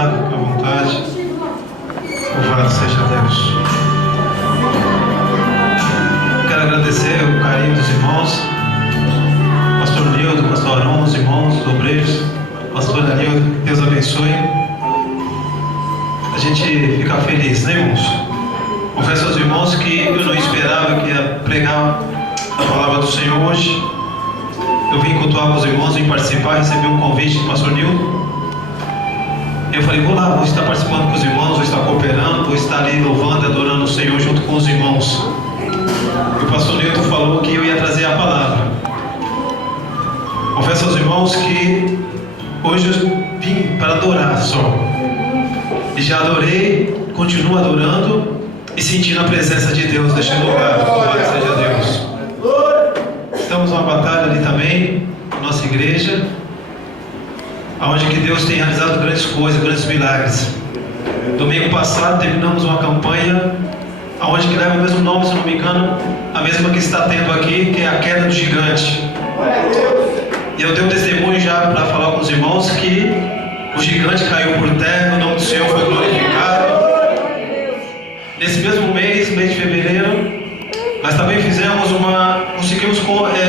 sentar, fica à vontade. Louvado seja Deus. Quero agradecer o carinho dos irmãos, pastor Nildo, pastor Arão, os irmãos, os obreiros, pastor Danildo, que Deus abençoe. A gente fica feliz, né, irmãos? Confesso aos irmãos que eu não esperava que ia pregar a palavra do Senhor hoje. Eu vim cultuar com os irmãos, vim participar, recebi um convite do pastor Nildo. Eu falei, vou lá, vou estar participando com os irmãos, vou estar cooperando, vou estar ali louvando, adorando o Senhor junto com os irmãos. E o pastor Nildo falou que eu ia trazer a palavra. Confesso aos irmãos que hoje eu vim para adorar só. E já adorei, continuo adorando e sentindo a presença de Deus neste lugar. Louvado seja Deus. Estamos numa batalha ali também, na nossa igreja, onde que Deus tem realizado grandes coisas, grandes milagres. Domingo passado terminamos uma campanha onde que leva o mesmo nome, se não me engano, a mesma que está tendo aqui, que é a queda do gigante. E eu tenho um testemunho já para falar com os irmãos que o gigante caiu por terra, o nome do Senhor foi glorificado. Nesse mesmo mês de fevereiro, nós também conseguimos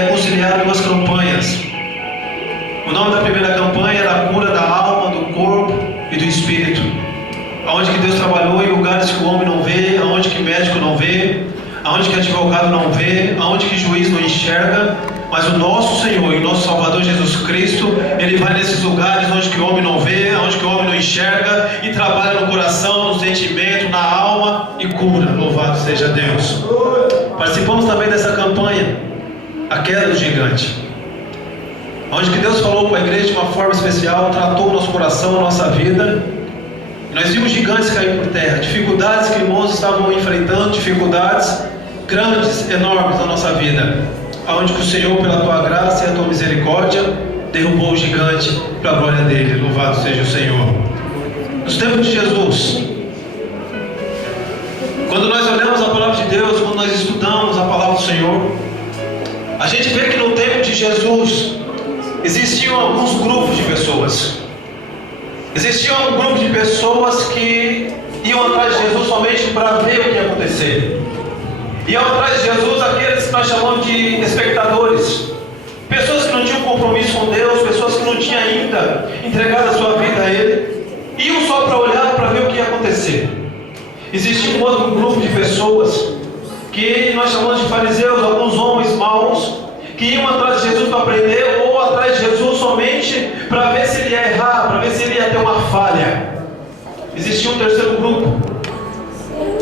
conciliar duas campanhas. O nome da primeira campanha era a cura da alma, do corpo e do espírito, onde que Deus trabalhou em lugares que o homem não vê, aonde que médico não vê, aonde que advogado não vê, aonde que juiz não enxerga, mas o nosso Senhor e o nosso Salvador Jesus Cristo, Ele vai nesses lugares onde que o homem não vê, onde que o homem não enxerga, e trabalha no coração, no sentimento, na alma e cura. Louvado seja Deus. Participamos também dessa campanha, a queda do gigante, onde que Deus falou com a igreja de uma forma especial, tratou o nosso coração, a nossa vida. Nós vimos gigantes cair por terra, dificuldades que irmãos estavam enfrentando, dificuldades grandes, enormes na nossa vida, onde que o Senhor, pela tua graça e a tua misericórdia, derrubou o gigante para a glória dele. Louvado seja o Senhor. Nos tempos de Jesus, quando nós olhamos a palavra de Deus, quando nós estudamos a palavra do Senhor, a gente vê que no tempo de Jesus existiam alguns grupos de pessoas. Existia um grupo de pessoas que iam atrás de Jesus somente para ver o que ia acontecer. Iam atrás de Jesus aqueles que nós chamamos de espectadores. Pessoas que não tinham compromisso com Deus, pessoas que não tinham ainda entregado a sua vida a Ele. Iam só para olhar, para ver o que ia acontecer. Existia um outro grupo de pessoas que nós chamamos de fariseus, alguns homens maus, que iam atrás de Jesus para aprender, ou atrás de Jesus somente para ver se ele ia errar, para ver se ele ia ter uma falha. Existia um terceiro grupo,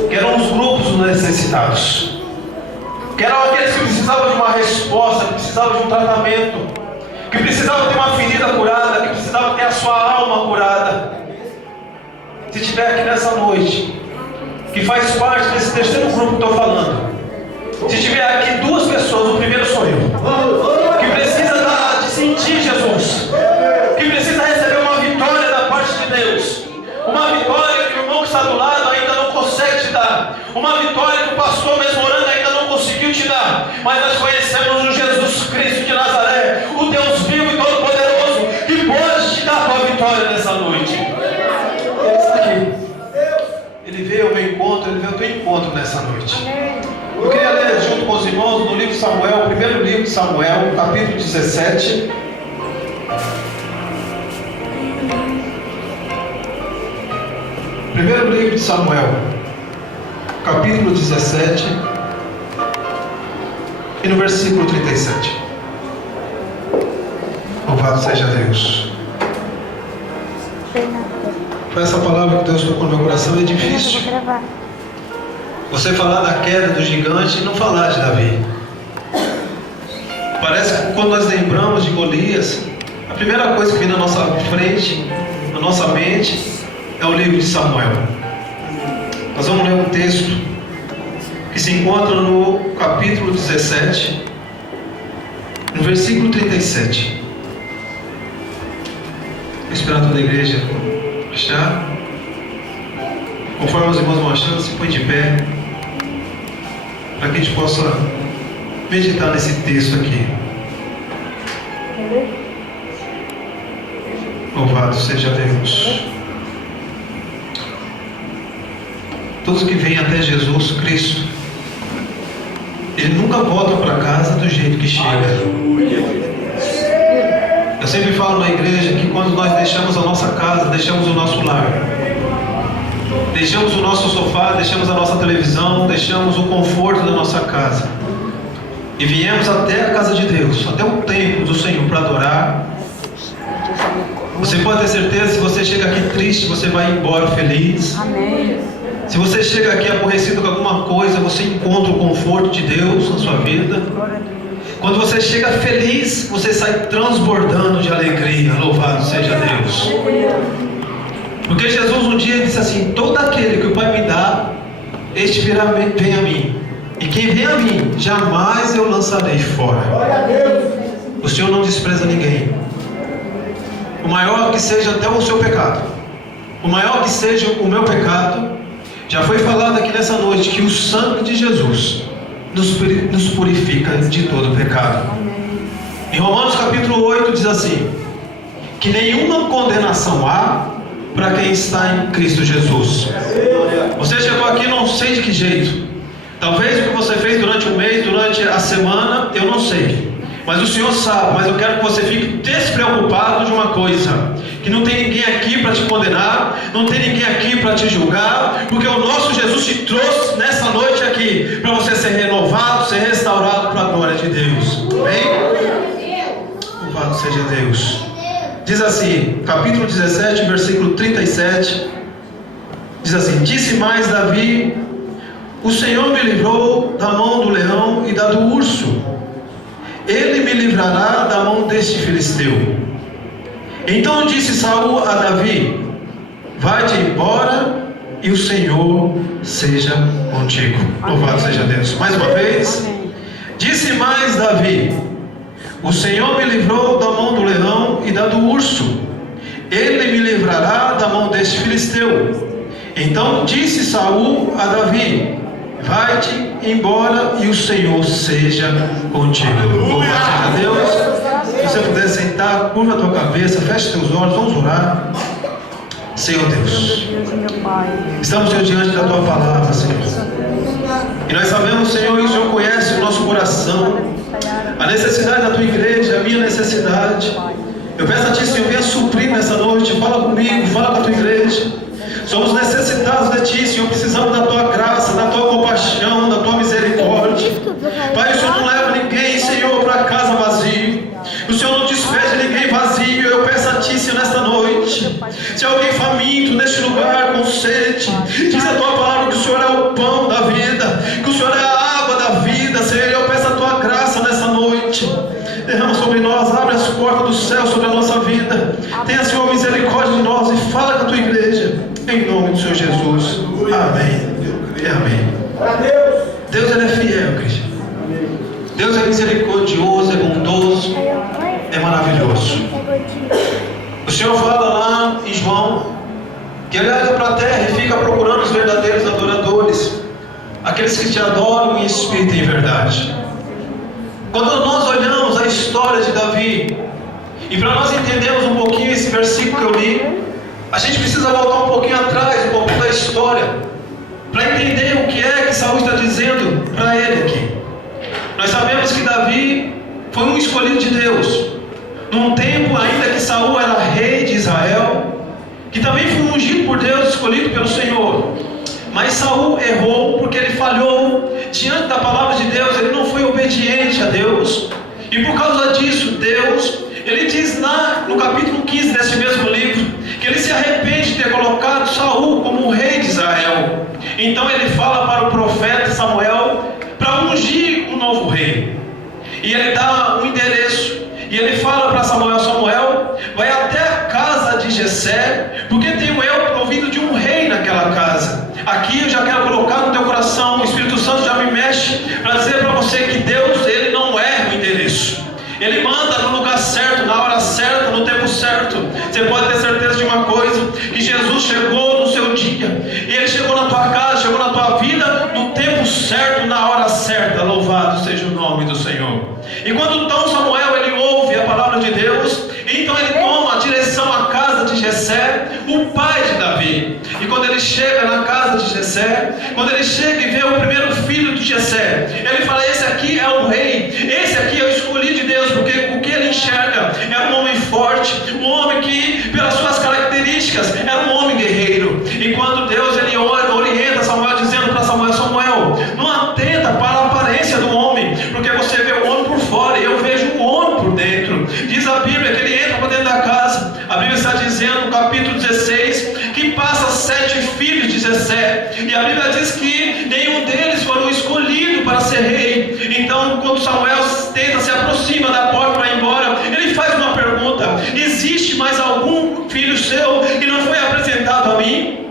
que eram os grupos dos necessitados, que eram aqueles que precisavam de uma resposta, que precisavam de um tratamento, que precisavam ter uma ferida curada, que precisavam ter a sua alma curada. Se tiver aqui nessa noite, que faz parte desse terceiro grupo que estou falando, se tiver aqui duas pessoas, o primeiro sou eu, que precisa de sentir Jesus, que precisa receber uma vitória da parte de Deus, uma vitória que o irmão que está do lado ainda não consegue te dar, uma vitória que o pastor mesmo orando ainda não conseguiu te dar, mas nós conhecemos o Jesus Cristo de Nazaré, o Deus vivo e todo-poderoso, que pode te dar a tua vitória nessa noite. Ele está aqui, Ele veio ao meu encontro, Ele veio ao teu encontro nessa noite. Eu queria ler junto com os irmãos no livro de Samuel, o primeiro livro de Samuel, capítulo 17. Primeiro livro de Samuel, capítulo 17, e no versículo 37. Louvado seja Deus. Foi essa palavra que Deus tocou no meu coração, é difícil você falar da queda do gigante e não falar de Davi. Parece que quando nós lembramos de Golias, a primeira coisa que vem na nossa frente, na nossa mente, é o livro de Samuel. Nós vamos ler um texto que se encontra no capítulo 17, no versículo 37. Vou esperar toda a igreja achar. Conforme os irmãos vão achando, se põe de pé, para que a gente possa meditar nesse texto aqui. Louvado seja Deus. todos que vêm até Jesus Cristo, ele nunca volta para casa do jeito que chega. Eu sempre falo na igreja que quando nós deixamos a nossa casa, deixamos o nosso lar, deixamos o nosso sofá, deixamos a nossa televisão, deixamos o conforto da nossa casa e viemos até a casa de Deus, até o templo do Senhor para adorar. Você pode ter certeza, se você chega aqui triste, você vai embora feliz. Amém. Se você chega aqui aborrecido com alguma coisa, você encontra o conforto de Deus na sua vida. Quando você chega feliz, você sai transbordando de alegria. Louvado seja Deus. Porque Jesus um dia disse assim: todo aquele que o Pai me dá, este vem a mim. E quem vem a mim, jamais eu lançarei fora. O Senhor não despreza ninguém. O maior que seja até o seu pecado, o maior que seja o meu pecado, já foi falado aqui nessa noite que o sangue de Jesus nos purifica de todo pecado. Em Romanos capítulo 8 diz assim: que nenhuma condenação há para quem está em Cristo Jesus. Você chegou aqui não sei de que jeito. Talvez o que você fez durante o mês, durante a semana, eu não sei. Mas o Senhor sabe. Mas eu quero que você fique despreocupado de uma coisa: que não tem ninguém aqui para te condenar, não tem ninguém aqui para te julgar, porque o nosso Jesus te trouxe nessa noite aqui para você ser renovado, ser restaurado para a glória de Deus. Amém? Louvado seja Deus. Diz assim, capítulo 17, versículo 37, diz assim: disse mais Davi: o Senhor me livrou da mão do leão e da do urso. Ele me livrará da mão deste filisteu. Então disse Saul a Davi: vai-te embora e o Senhor seja contigo. Louvado seja Deus. Mais uma vez. Disse mais Davi: o Senhor me livrou da mão do leão e da do urso. Ele me livrará da mão deste filisteu. Então disse Saul a Davi: vai-te embora e o Senhor seja contigo. Louvado seja Deus. Se você puder sentar, curva a tua cabeça, feche teus olhos, vamos orar. Senhor Deus, estamos diante da tua palavra, Senhor. E nós sabemos, Senhor, que o Senhor conhece o nosso coração, a necessidade da tua igreja, a minha necessidade. Eu peço a ti, Senhor, venha suprir nessa noite. Fala comigo, fala com a tua igreja. Somos necessitados de ti, Senhor. Precisamos da tua graça, da tua compaixão, da tua misericórdia. Pai, o Senhor não leva ninguém, Senhor, para casa vazio. O Senhor não despede ninguém vazio. Eu peço a ti, Senhor, nesta noite. Se alguém faminto neste lugar, com sede, diz a tua palavra que o Senhor é o pão da vida, que o Senhor é a água da vida, Senhor. Eu peço a tua graça nessa noite. Derrama sobre nós, abre as portas do céu sobre a nossa vida. Tenha, Senhor, misericórdia de nós e fala com a tua igreja. Em nome do Senhor Jesus. Amém. E amém. Deus, ele é fiel, Cristo. Deus é misericordioso, é bondoso, é maravilhoso. O Senhor fala lá em João que ele olha para a terra e fica procurando os verdadeiros adoradores, aqueles que te adoram em espírito e em verdade. Quando nós olhamos a história de Davi, e para nós entendermos um pouquinho esse versículo que eu li, a gente precisa voltar um pouquinho atrás, um pouquinho da história, para entender o que é que Saul está dizendo para ele aqui. Nós sabemos que Davi foi um escolhido de Deus, num tempo ainda que Saul era rei de Israel, que também foi ungido por Deus, escolhido pelo Senhor. Mas Saul errou porque ele falhou diante da palavra de Deus, ele não foi obediente a Deus. E por causa disso, Deus, ele diz lá no capítulo 15 desse mesmo livro, que ele se arrepende de ter colocado Saul como o rei de Israel. Então ele fala para o profeta Samuel para ungir um novo rei. E ele dá um endereço. E ele fala para Samuel: Samuel, vai até a casa de Jessé, porque tenho eu ouvido de um rei naquela casa. Aqui eu já quero colocar no teu coração, o Espírito Santo já me mexe para dizer para você que Deus, ele não erra o endereço. Ele manda no lugar certo, na hora certa, no tempo certo. Você pode ter certeza de uma coisa, que Jesus chegou no seu dia, e ele chegou na tua casa, chegou na tua vida, no tempo certo, na hora certa. Louvado seja o nome do Senhor. E quando então Samuel, ele ouve a palavra de Deus, então ele toma a direção à casa de Jessé, o o pai de Davi. E quando ele chega na casa de Jessé, quando ele chega e vê o primeiro filho de Jessé, ele fala: esse aqui é o rei, esse aqui eu escolhi de Deus, porque o que ele enxerga é um homem forte, um homem que, pelas suas características, era um homem guerreiro. E quando Deus ele orienta Samuel, dizendo para Samuel: Samuel, não atenta para a aparência do homem, porque você vê o homem por fora e eu vejo o homem por dentro. Diz a Bíblia que ele entra para dentro da casa. A Bíblia está dizendo no capítulo 16 que passa 7 filhos de Jessé, e a Bíblia diz que nenhum deles foram escolhidos para ser rei. Então, quando Samuel tenta se aproxima da porta para ir embora, ele faz uma pergunta: existe mais algum filho seu que não foi apresentado a mim?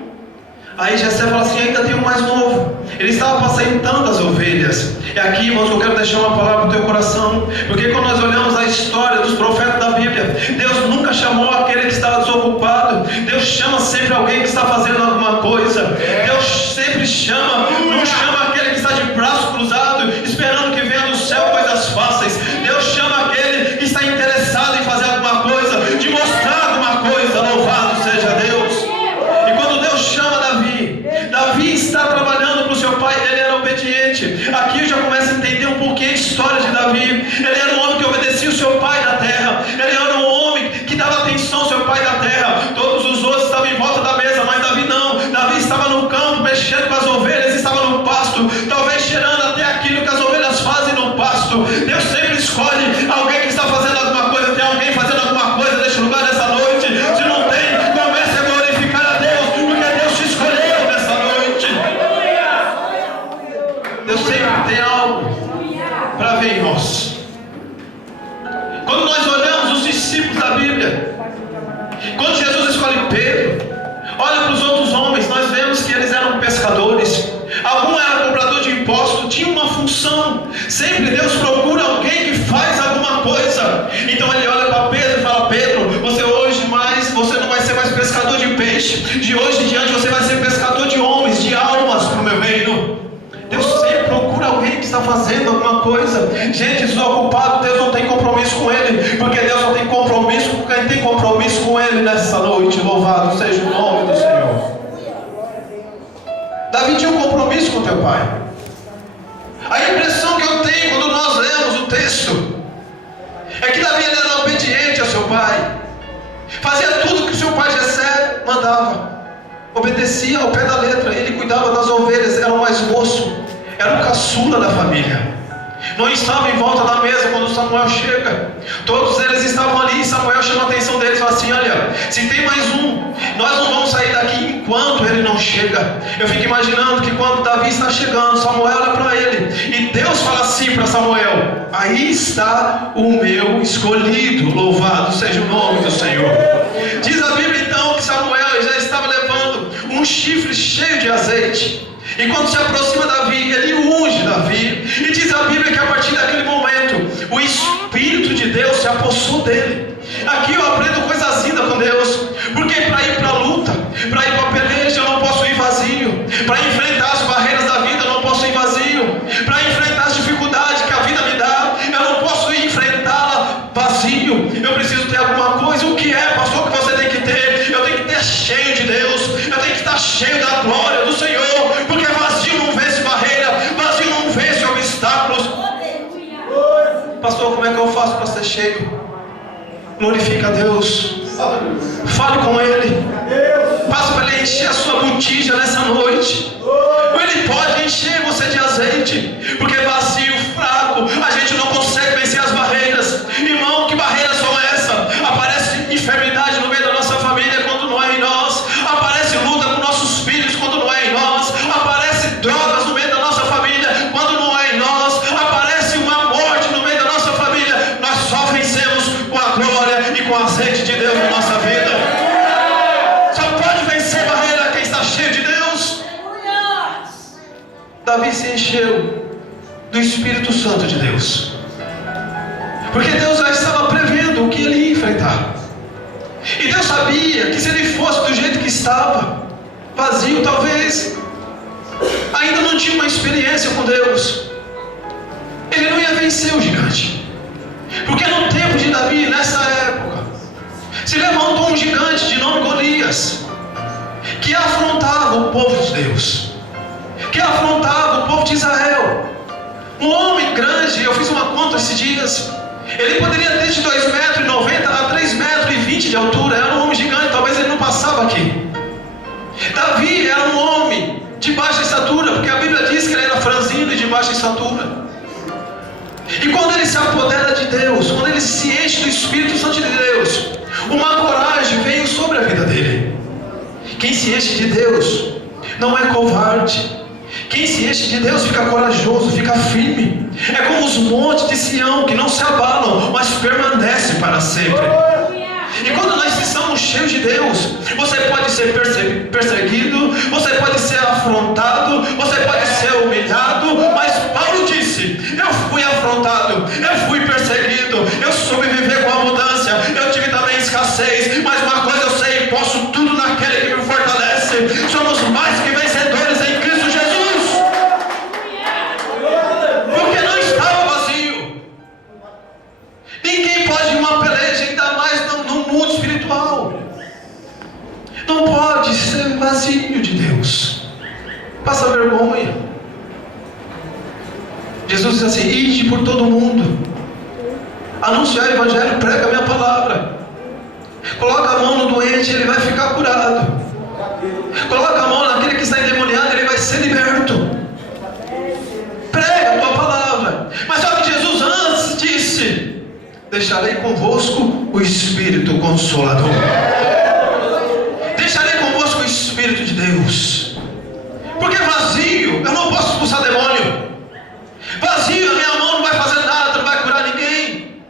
Aí Jessé fala assim: ainda tem um mais novo, ele estava apacentando as ovelhas. E aqui, irmãos, eu quero deixar uma palavra no teu coração, porque quando nós olhamos a história dos profetas da Bíblia, Deus nunca chamou aquele que estava desocupado. Deus chama sempre alguém que está fazendo alguma coisa. Deus sempre chama, não chama aquele que está de braço cruzado, esperando que venha do céu coisas fáceis. Deus chama aquele que está interessado em fazer alguma coisa, de mostrar alguma coisa. Louvado seja Deus. E quando Deus chama Davi está trabalhando para o seu pai, ele era obediente. Aqui eu já começo a entender um pouquinho a história de Davi. Ele era um homem que obedecia o seu pai da terra. Ele era um homem que dava atenção ao seu pai da terra. Todos os outros estavam em volta da mesa, mas Davi não. Davi estava no campo, mexendo com as ovelhas, estava no pasto, talvez cheirando até aquilo que as ovelhas fazem no pasto. Deus sempre escolhe alguém que está fazendo alguma coisa. Tem alguém fazendo alguma coisa neste lugar nessa noite? Se não tem, comece a glorificar a Deus, porque Deus te escolheu nessa noite. Deus sempre tem algo para ver em nós. Quando nós olhamos os discípulos da Bíblia, quando Jesus escolhe Pedro, olha para os outros homens, nós vemos que eles eram pescadores. Algum era cobrador de impostos, tinha uma função. Sempre Deus procura alguém que faz alguma coisa. Então ele olha para Pedro e fala: Pedro, você não vai ser mais pescador de peixe. De hoje em diante você vai ser pescador de homens, de almas para o meu reino. Deus sempre procura alguém que está fazendo alguma coisa. Gente, desocupado, Deus não tem compromisso com ele, porque Deus só tem compromisso com quem tem compromisso com ele nessa noite. Louvado seja o nome do Senhor. Davi tinha um compromisso com teu pai. A impressão que eu tenho quando nós lemos o texto é que Davi era obediente ao seu pai, fazia tudo que o seu pai Jessé mandava, obedecia ao pé da letra. Ele cuidava das ovelhas, era o mais moço, era o caçula da família. Não estava em volta da mesa quando Samuel chega. Todos eles estavam ali e Samuel chama a atenção deles e fala assim: olha, se tem mais um, nós não vamos sair daqui enquanto ele não chega. Eu fico imaginando que quando Davi está chegando, Samuel olha para ele e Deus fala assim para Samuel: aí está o meu escolhido. Louvado seja o nome do Senhor. Diz a Bíblia então que Samuel já estava levando um chifre cheio de azeite. E quando se aproxima Davi, ele unge Davi. E diz a Bíblia que a partir daquele momento, o Espírito de Deus se apossou dele. Aqui eu aprendo coisas lindas com Deus. Porque para ir para a luta, para ir para a peleja, eu não posso ir vazio. Para enfrentar as barreiras da vida, eu não posso ir vazio. Para enfrentar as dificuldades que a vida me dá, eu não posso ir enfrentá-la vazio. Eu preciso ter alguma coisa. O que é, pastor, que você tem que ter? Eu tenho que ter cheio de Deus. Eu tenho que estar cheio da glória do Senhor. Porque vazio não vence barreira, vazio não vence obstáculos. Pastor, como é que eu faço para ser cheio? Glorifica a Deus. Fale com Ele. Passe para Ele encher a sua botija nessa noite. Ele pode encher você de azeite. Porque vazio, fraco, a gente não consegue vencer as barreiras. Irmão, que barreiras são essas? Aparece enfermidade no meio da nossa família quando não é em nós. Aparece luta com nossos filhos quando não é em nós. Aparece drogas no meio da nossa família quando não é em nós. Aparece uma morte no meio da nossa família. Nós só vencemos com a glória e com o azeite de Deus na nossa vida. Só pode vencer barreira quem está cheio de Deus. Davi se encheu do Espírito Santo de Deus, porque Deus já estava prevendo o que ele ia enfrentar. E Deus sabia que se ele fosse do jeito que estava, vazio, talvez ainda não tinha uma experiência com Deus, ele não ia vencer o gigante. Porque no tempo de Davi, nessa época, se levantou um gigante de nome Golias. que afrontava o povo de Deus, que afrontava o povo de Israel. Um homem grande, eu fiz uma conta esses dias, ele poderia ter de 2,90 metros a 3,20 metros de altura, era um homem gigante, talvez ele não passava aqui. Davi era um homem de baixa estatura, porque a Bíblia diz que ele era franzino e de baixa estatura. E quando ele se apodera de Deus, quando ele se enche do Espírito Santo de Deus, uma coragem veio sobre a vida dele. Quem se enche de Deus não é covarde. Quem se enche de Deus fica corajoso, fica firme. É como os montes de Sião, que não se abalam, mas permanecem para sempre. E quando nós estamos cheios de Deus, você pode ser perseguido, você pode ser afrontado, você pode ser humilhado, mas Paulo disse: eu fui afrontado, eu fui perseguido, eu soube viver com abundância, eu tive também escassez, mas uma coisa eu sei, posso tudo naquele que me fortalece. Somos mais que vencedores em Cristo Jesus, porque não estava vazio. Ninguém pode ir uma peleja, ainda mais no mundo espiritual. Não pode ser vazio de Deus. Passa vergonha. Jesus diz assim: ide por todo mundo, anunciar o evangelho, prega a minha palavra. Coloca a mão no doente, ele vai ficar curado. Coloca a mão naquele que está endemoniado, ele vai ser liberto. Prega a tua palavra. Mas só que Jesus antes disse: deixarei convosco o Espírito Consolador. Deixarei convosco o Espírito de Deus. Porque vazio, eu não posso expulsar demônio. Vazio, a minha mão não vai fazer nada, não vai curar ninguém.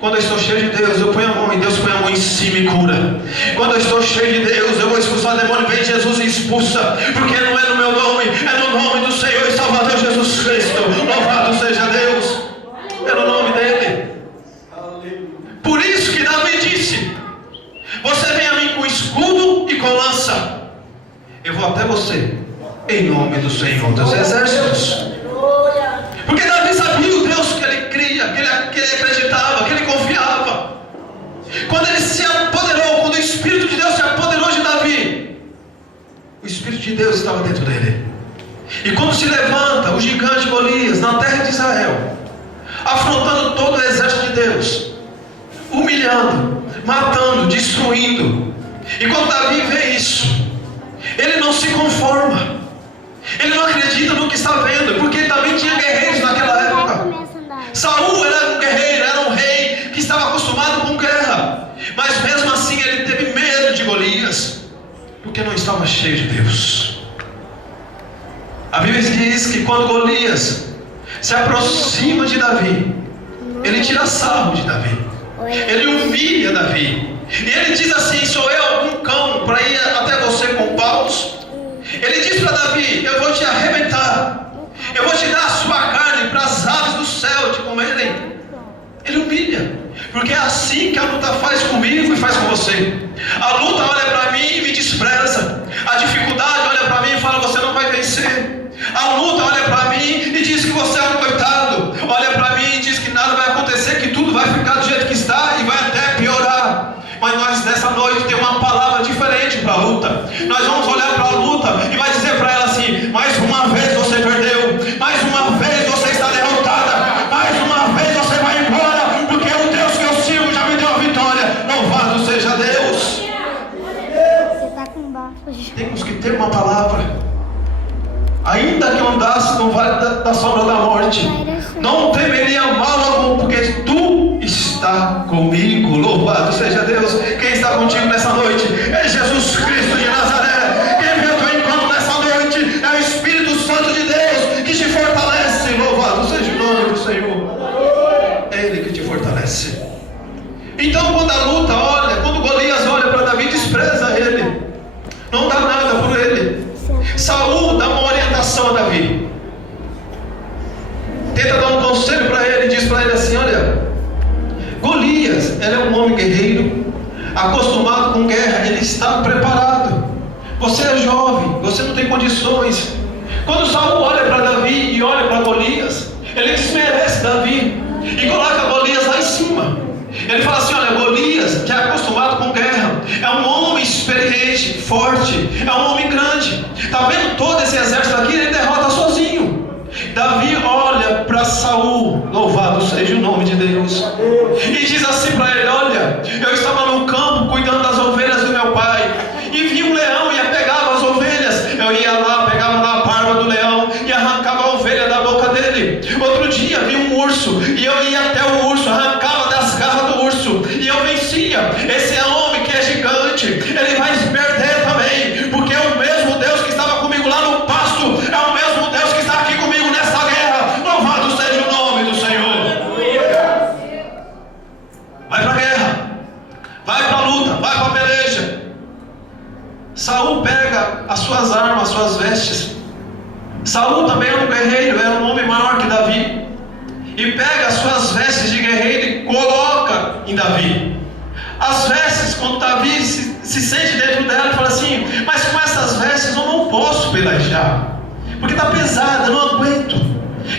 Quando eu estou cheio de Deus, eu ponho a mão e Deus põe a mão em cima e cura. Quando eu estou cheio de Deus, eu vou expulsar demônio, vem Jesus e expulsa. Porque não é no meu nome, é no nome do Senhor e Salvador Jesus Cristo. Louvado seja Deus. É no nome dele. Por isso que Davi disse: você vem a mim com escudo e com lança, eu vou até você em nome do Senhor dos Exércitos. Porque Davi sabia o Deus que ele cria, que ele acreditava, que ele confiava. Quando ele se apoderou, quando o Espírito de Deus se apoderou de Davi, o Espírito de Deus estava dentro dele. E quando se levanta o gigante Golias na terra de Israel, afrontando todo o exército de Deus, humilhando, matando, destruindo. E quando Davi vê isso, ele não se conforma. Ele não acredita no que está vendo, porque ele também tinha guerreiros naquela época. Saul era um guerreiro, era um rei que estava acostumado com guerra. Mas mesmo assim ele teve medo de Golias, porque não estava cheio de Deus. A Bíblia diz que quando Golias se aproxima de Davi, ele tira sarro de Davi, ele humilha Davi. E ele diz assim: sou eu algum cão para ir até você com paus? Ele diz para Davi: eu vou te arrebentar, eu vou te dar a sua carne para as aves do céu te comerem. Ele humilha, porque é assim que a luta faz comigo e faz com você. A luta olha para mim e me despreza. A dificuldade olha para mim e fala: você não vai vencer. A luta olha para mim e diz que você é um coitado. Olha para mim e diz que nada vai acontecer, que tudo vai ficar do jeito que está e vai até piorar. Mas nós nessa noite temos uma palavra diferente para a luta. Nós vamos olhar para a luta e vai dizer para ela assim: mais uma vez você perdeu, mais uma vez você está derrotada, mais uma vez você vai embora, porque o Deus que eu sirvo já me deu a vitória. Louvado seja Deus. Temos que ter uma palavra. Ainda que eu andasse no vale da sombra da morte, não temeria mal algum, porque tu está comigo. Louvado seja Deus. Quem está contigo nessa noite é Jesus Cristo de Nazaré. Quem veio ao teu encontro nessa noite é o Espírito Santo de Deus que te fortalece. Louvado seja o nome do Senhor. É Ele que te fortalece. Então quando a luta olha, quando Golias olha para Davi, despreza ele, não dá nada por ele. Saul dá uma orientação a Davi, tenta dar um conselho para ele, diz para ele assim: olha, Golias, ele é um homem guerreiro, acostumado com guerra, ele está preparado. Você é jovem, você não tem condições. Quando Saul olha para Davi e olha para Golias, ele desmerece Davi e coloca Golias lá em cima. Ele fala assim: olha, Golias, que é acostumado com guerra, é um homem experiente, forte, é um homem grande. Está vendo todo esse exército aqui? Ele derrota sozinho. Davi olha para Saul, louvado seja o nome de Deus, e diz assim para ele: olha, eu estava no campo cuidando das ovelhas do meu pai, e vi um leão e pegava as ovelhas. Eu ia lá, pegava na barba do leão e arrancava a ovelha da boca dele. Outro dia vi um urso, e eu ia até o urso, arrancava das garras do urso, e eu vencia. Esse é homem que é gigante, ele vai se perder também, porque é o mesmo Deus que estava comigo lá no pasto, é o mesmo Deus que está aqui comigo nessa guerra. Louvado seja o nome do Senhor. Vai para a guerra, vai para a luta, vai para a peleja. Saul pega as suas armas, as suas vestes. Saul também era um guerreiro, era um homem maior que Davi, e pega as suas vestes de guerreiro e coloca em Davi. As vestes, quando Davi se sente dentro dela, e fala assim: mas com essas vestes eu não posso pelejar, porque está pesada, eu não aguento,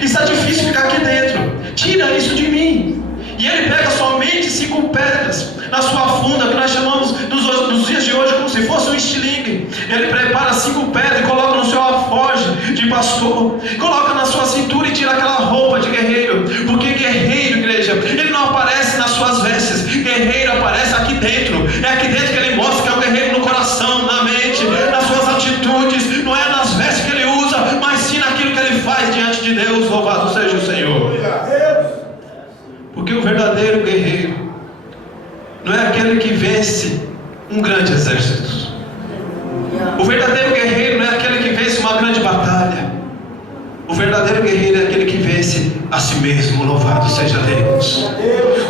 está difícil ficar aqui dentro, tira isso de mim. E ele pega somente 5 pedras na sua funda, que nós chamamos nos dias de hoje como se fosse um estilingue. Ele prepara 5 pedras e coloca no seu alforje de pastor, coloca na sua cintura e tira aquela roupa de guerreiro. Porque guerreiro, igreja, ele não aparece nas suas vestes, guerreiro aparece aqui dentro. É aqui dentro que ele mostra que é um guerreiro no coração, na mente, nas suas atitudes. Não é nas vestes que ele usa, mas sim naquilo que ele faz diante de Deus. Louvado seja o Senhor. Porque o verdadeiro guerreiro não é aquele que vence um grande exército. O verdadeiro guerreiro não é aquele que vence uma grande batalha. O verdadeiro guerreiro é aquele que vence a si mesmo. Louvado seja Deus.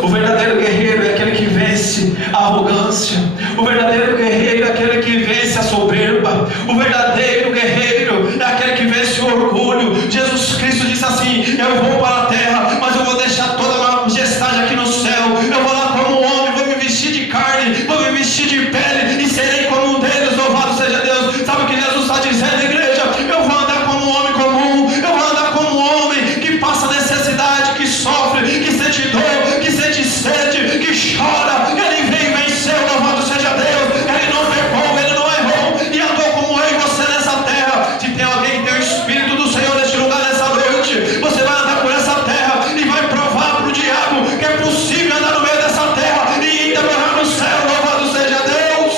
O verdadeiro guerreiro é aquele que vence a arrogância. O verdadeiro guerreiro é aquele que vence a soberba. O verdadeiro guerreiro é aquele que vence o orgulho. Jesus Cristo disse assim: eu vou para a terra, mas eu vou deixar toda a majestade aqui no céu. Eu vou lá como homem, vou me vestir de carne, vou me vestir de pele e serei como um deles. Louvado seja Deus. Sabe o que Jesus está dizendo, igreja? Eu vou andar como um homem comum. Eu vou andar como um homem que passa necessidade, que sofre, que sente dor, que sente sede, que chora. Ele vem e venceu. Louvado seja Deus. Ele não pecou, ele não errou e andou como eu e você nessa terra. Se tem alguém que tem o Espírito do Senhor neste lugar nessa noite, você vai andar por essa terra e vai provar para o diabo que é possível andar no meio dessa terra e ainda morar no céu. Louvado seja Deus.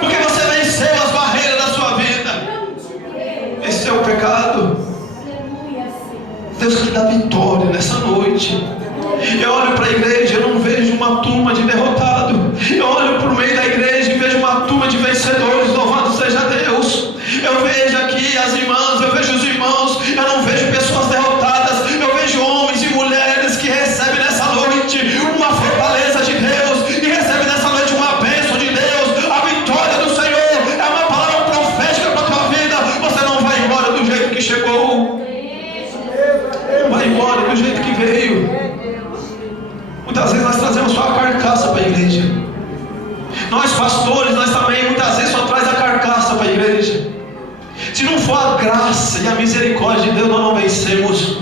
Porque você venceu as barreiras da sua vida. Esse é o pecado. Deus que dá vitória nessa noite. Eu olho para a igreja, eu não vejo uma turma de derrotado. Eu olho para o meio da igreja e vejo uma turma de vencedores. Louvado seja Deus. Eu vejo aqui as irmãs, eu vejo os irmãos. Eu não vejo pessoas derrotadas. Eu vejo homens e mulheres que recebem nessa noite uma fortaleza de Deus, e recebem nessa noite uma bênção de Deus. A vitória do Senhor é uma palavra profética para a tua vida. Você não vai embora do jeito que chegou, vai embora do jeito que veio. Muitas vezes nós trazemos só a carcaça para a igreja. Nós pastores, nós também muitas vezes só traz a carcaça para a igreja. Se não for a graça e a misericórdia de Deus, nós não vencemos.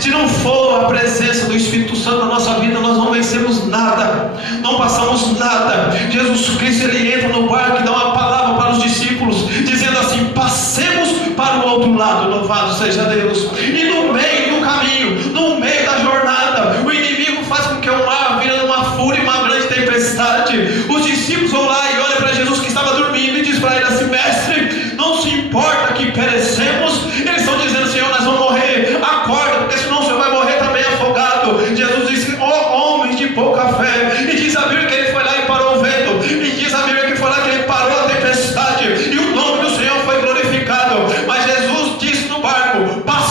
Se não for a presença do Espírito Santo na nossa vida, nós não vencemos nada, não passamos nada. Jesus Cristo, ele entra no barco e dá uma palavra para os discípulos, dizendo assim: passemos para o outro lado. Louvado seja Deus. E no meio do caminho, no meio da jornada, o inimigo faz com que o mar vire uma fúria, uma grande tempestade. Os discípulos vão lá e olham para Jesus que estava dormindo e diz para ele assim: mestre, não se importa que perecemos? Eles estão dizendo: Senhor, nós vamos morrer, acorda, porque senão o Senhor vai morrer também afogado. Jesus disse: ó homens de pouca fé. E diz a Bíblia que ele foi lá e parou o vento, e diz a Bíblia que foi lá que ele parou a tempestade, e o nome do Senhor foi glorificado. Mas Jesus disse no barco: passa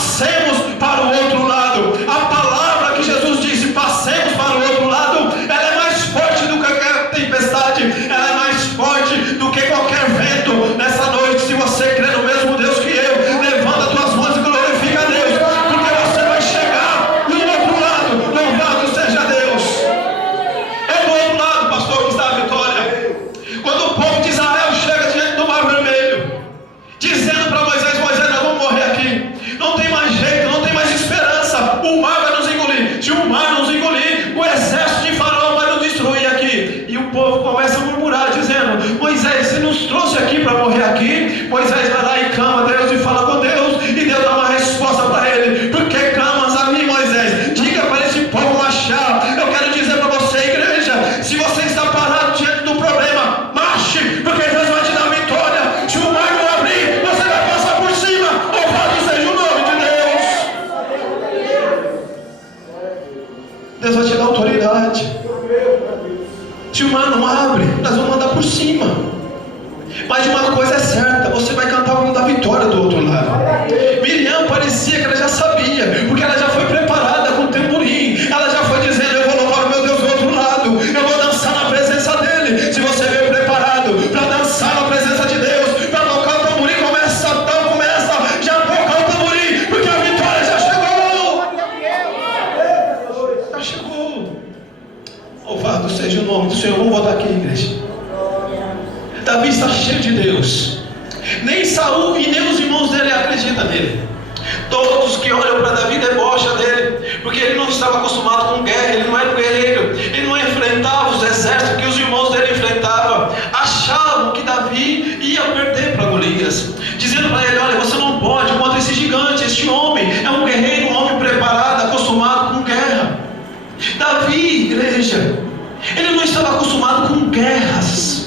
Moisés, você nos trouxe aqui para morrer aqui. Moisés vai lá e clama a Deus e fala com Deus, e Deus dá uma resposta para ele. Por que clamas a mim, Moisés? Diga para esse povo marchar. Eu quero dizer para você, igreja, se você está parado diante do problema, marche, porque Deus vai te dar vitória. Se o mar não abrir, você vai passar por cima. Louvado seja o nome de Deus. Deus vai te dar autoridade. Se o mar não abre, nós vamos andar por cima. Mas uma coisa é certa, você vai cantar o hino da vitória do outro lado. Miriam parecia que ela já sabia, porque ela já foi preparada com o tamborim. Ela já foi dizendo, eu vou louvar o meu Deus do outro lado, eu vou dançar na presença dele. Se você veio preparado para dançar na presença de Deus, para tocar o tamborim, começa já a tocar o tamborim, porque a vitória já chegou. Já chegou. Louvado seja o nome do Senhor. Vamos voltar aqui, igreja. Davi está cheio de Deus. Nem Saul e nem os irmãos dele acreditam nele. Todos que olham para Davi debocham dele, porque ele não estava acostumado com guerra, ele não era um guerreiro, ele não enfrentava os exércitos que os irmãos dele enfrentavam. Achavam que Davi ia perder para Golias, dizendo para ele, olha, você não pode contra esse gigante, este homem é um guerreiro, um homem preparado, acostumado com guerra. Davi, igreja, ele não estava acostumado com guerras,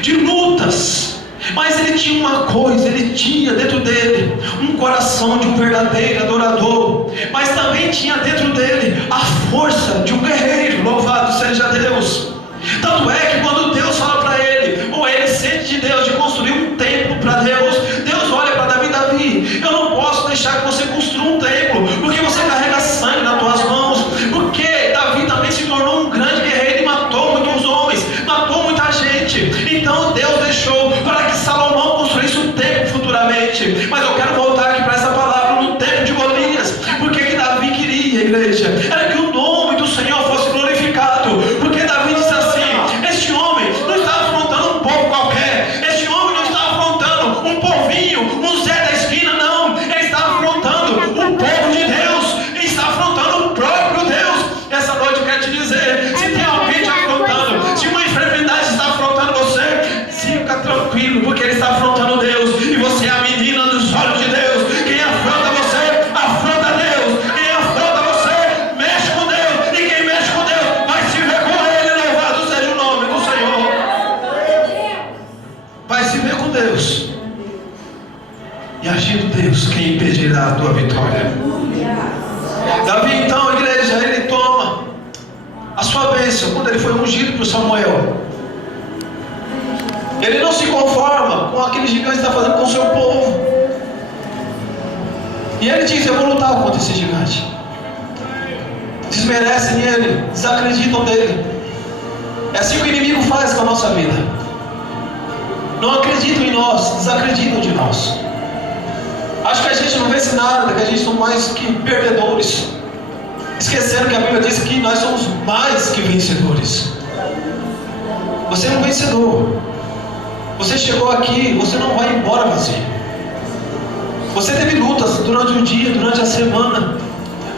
de lutas, mas ele tinha uma coisa, ele tinha dentro dele um coração de um verdadeiro adorador, mas também tinha dentro dele a força de um guerreiro. Louvado seja Deus. Tanto é que quando Deus fala para ele, ou ele sente de Deus de construir um templo para Deus, Deus olha para Davi, Davi, eu não posso deixar que você construa um templo, porque você carrega sangue nas tuas mãos, porque Davi também se tornou um grande guerreiro e matou muitos homens, matou muita gente. Então Deus deixou para que Salomão construísse um templo futuramente. Mas eu quero voltar aqui para essa palavra no tempo de Golias. Porque que Davi queria, igreja? Era que o nome do Senhor fosse glorificado. Porque Davi disse assim, este homem não está afrontando um povo qualquer, este homem não está afrontando um povinho, um Zé da esquina, não. Ele está afrontando o povo de Deus, ele está afrontando o próprio Deus. Essa noite eu quero te dizer, se tem alguém te afrontando, se uma enfermidade está afrontando você, fica tranquilo, porque ele está afrontando Deus, e você é a menina dos olhos de Deus. Quem afronta você, afronta Deus. Quem afronta você, mexe com Deus, e quem mexe com Deus, vai se ver com ele. Louvado seja o nome do Senhor. Vai se ver com Deus, e agindo Deus, quem impedirá a tua vitória? Davi então, igreja, ele toma a sua bênção quando ele foi ungido por Samuel. Ele não se conforma com aquele gigante que está fazendo com o seu povo. E ele diz, eu vou lutar contra esse gigante. Desmerecem ele, desacreditam dele. É assim que o inimigo faz com a nossa vida. Não acreditam em nós, desacreditam de nós. Acho que a gente não vence nada, que a gente somos mais que perdedores. Esquecendo que a Bíblia diz que nós somos mais que vencedores. Você é um vencedor. Você chegou aqui, você não vai embora vazio. Você teve lutas durante o dia, durante a semana.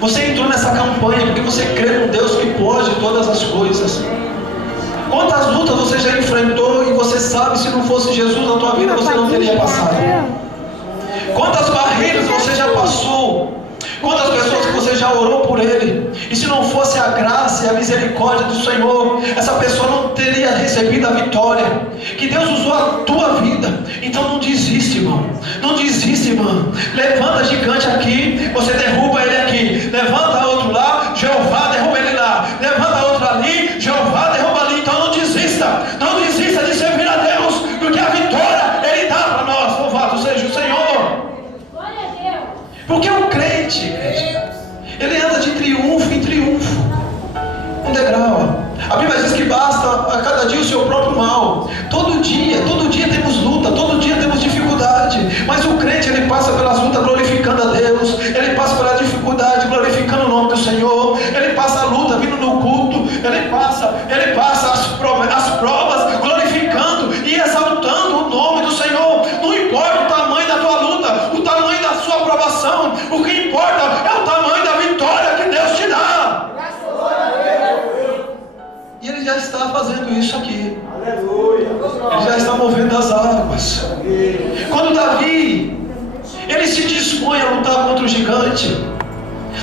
Você entrou nessa campanha porque você crê num Deus que pode todas as coisas. Quantas lutas você já enfrentou e você sabe, se não fosse Jesus na tua vida, você não teria passado. Quantas barreiras você já passou. Quantas pessoas que você já orou por ele, e se não fosse a graça e a misericórdia do Senhor, essa pessoa não teria recebido a vitória que Deus usou a tua vida. Então não desiste, irmão. Não desiste, irmão. Levanta gigante aqui, você derruba ele aqui. Levanta outro lá, Jeová derruba ele lá. Levanta outro ali, Jeová derruba ali. Então não desista. Não desista de servir a Deus, porque a vitória ele dá para nós. Louvado seja o Senhor. Porque o crente, igreja, ele anda de triunfo em triunfo, um degrau. A Bíblia diz que basta a cada dia o seu próprio mal. Todo dia temos luta, todo dia temos dificuldade. Mas o crente, ele passa pelas lutas glorificando a Deus. Ele passa pela dificuldade glorificando o nome do Senhor. Ele passa a luta vindo no culto. Ele passa as provas glorificando e exaltando o nome do Senhor. Não importa o tamanho da tua luta, o tamanho da sua aprovação. O que importa é o tamanho da vitória que Deus te dá. E ele já está fazendo isso aqui. Ele já está movendo Ele se dispõe a lutar contra o gigante.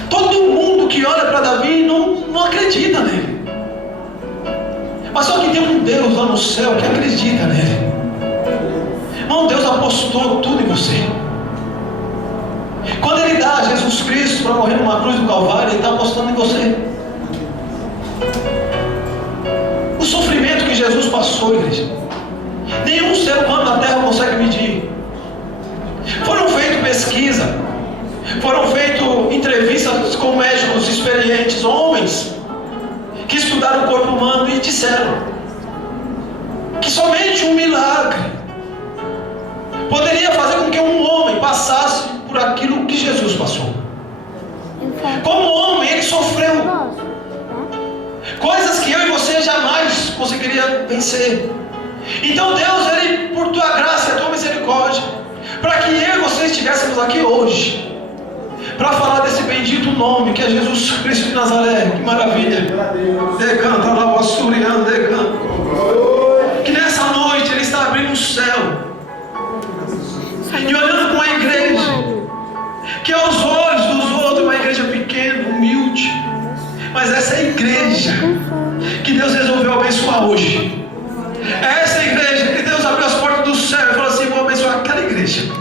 Todo mundo que olha para Davi não acredita nele. Mas só que tem um Deus lá no céu que acredita nele. Irmão, Deus apostou tudo em você. Quando Ele dá Jesus Cristo para morrer numa cruz do Calvário, Ele está apostando em você. O sofrimento que Jesus passou, igreja, nenhum ser humano na terra consegue medir. Foram feitas pesquisas, foram feitas entrevistas com médicos experientes, homens que estudaram o corpo humano e disseram que somente um milagre poderia fazer com que um homem passasse por aquilo que Jesus passou. Como homem, Ele sofreu coisas que eu e você jamais conseguiria vencer. Então Deus, Ele, por Tua graça e a Tua misericórdia, para que eu e você estivéssemos aqui hoje, para falar desse bendito nome que é Jesus Cristo de Nazaré. Que maravilha! Decanta lá o Açuriano, decanta. Que nessa noite Ele está abrindo o céu e olhando para uma igreja que aos olhos dos outros é uma igreja pequena, humilde, mas essa é a igreja que Deus resolveu abençoar hoje. É essa igreja que Deus abriu as portas do céu e falou assim: vou abençoar aquela igreja.